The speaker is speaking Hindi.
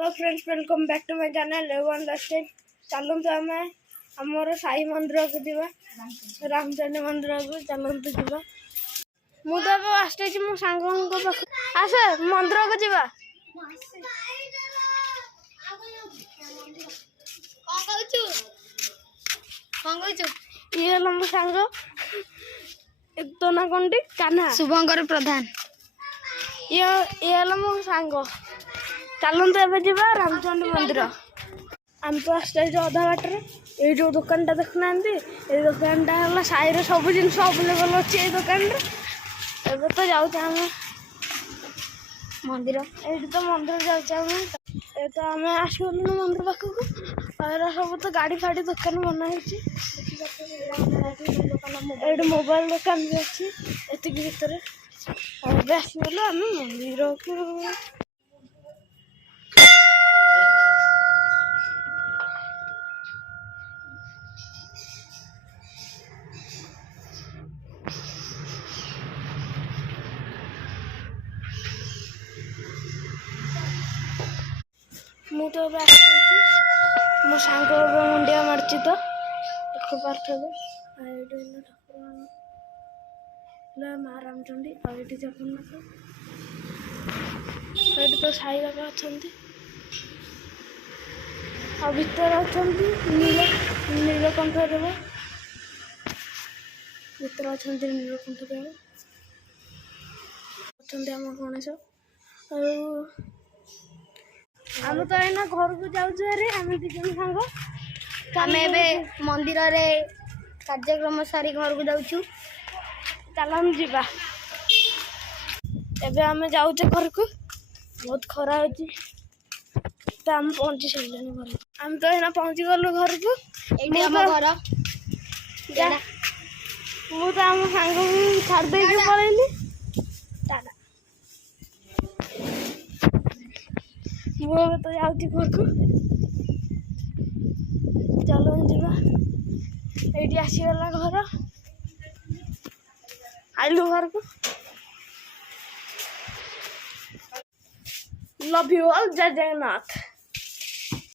Hello friends, welcome back to my channel Avon lifestyle. चलते आम आमर साई मंदिर को जीवा, रामचंडी मंदिर को चलते जीवा। मुझे आसटी मो सांग पाख आस मंदिर को जीवा। ये मो सांग तो ना कौन कान्हा शुभंकर प्रधान। ये मो सांग चलते एवं जीवा रामचंडी मंदिर। आम तो आसटे अधा बाटर ये जो दुकानटा देखुना ये दुकानटा है साई सब जिन अवेलेबल अच्छे ये दुकान एवं तो जाऊँ आम मंदिर ये तो मंदिर जाऊँ ये तो आम आसगलु मंदिर पाखक सब तो गाड़ी फाड़ी दुकान बनाई ये मोबाइल दुकान भी अच्छी एति भितर आसगलु आम मंदिर को। मु तो मो सांग मुंडिया मारची तो देख पार्थ माँ रामचंडी और जगन्नाथ ये तो साई बाबा अच्छा आ भर अच्छा नीलकंठ देव भर अच्छा नीलकंठ देव अच्छा आम गणेश आम तो एना घर को जाऊे आम दीजन सांग आम ए मंदिर रे कार्यक्रम सारी घर को जाऊँ। चल जीवा एबे आम जाऊे घर को बहुत खरा होती तो आम पहुँची सारे घर आम तो एना पहुँची गलु घर को घर मुझे आम सांग छाड़ दे पलैली टाटा मुझे तो जाऊँगी घर को चलो जीवा ये आसीगला घर आइलु घर को लव यू ऑल जय जगन्नाथ।